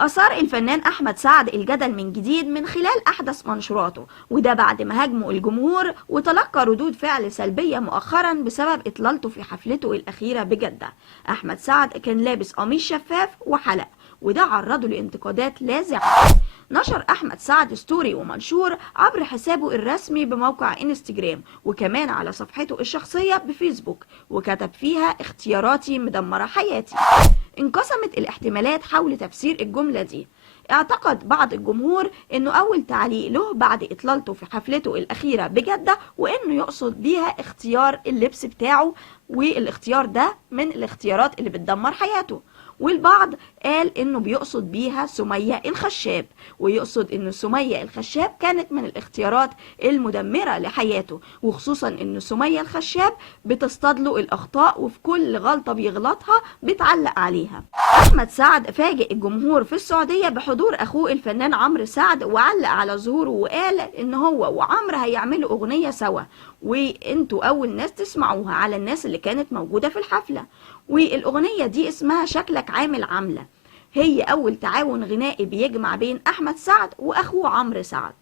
أثار الفنان أحمد سعد الجدل من جديد من خلال أحدث منشوراته، وده بعد ما هاجمه الجمهور وتلقى ردود فعل سلبية مؤخرا بسبب إطلالته في حفلته الأخيرة بجدة. أحمد سعد كان لابس قميص شفاف وحلق، وده عرضه لانتقادات لاذعة. نشر أحمد سعد ستوري ومنشور عبر حسابه الرسمي بموقع انستجرام، وكمان على صفحته الشخصية بفيسبوك، وكتب فيها اختياراتي مدمرة حياتي. انقسمت الاحتمالات حول تفسير الجملة دي. اعتقد بعض الجمهور انه اول تعليق له بعد اطلالته في حفلته الاخيرة بجدة، وانه يقصد بيها اختيار اللبس بتاعه، والاختيار ده من الاختيارات اللي بتدمر حياته. والبعض قال انه بيقصد بيها سمية الخشاب، ويقصد ان سمية الخشاب كانت من الاختيارات المدمرة لحياته، وخصوصا ان سمية الخشاب بتصطادله الاخطاء، وفي كل غلطة بيغلطها بتعلق عليها. احمد سعد فاجئ الجمهور في السعودية بحضور اخوه الفنان عمرو سعد، وعلق على ظهوره وقال ان هو وعمرو هيعملوا اغنية سوا، وانتوا اول ناس تسمعوها على الناس اللي كانت موجودة في الحفلة. والاغنية دي اسمها شكلك عامل عاملة، هي اول تعاون غنائي بيجمع بين احمد سعد واخوه عمرو سعد.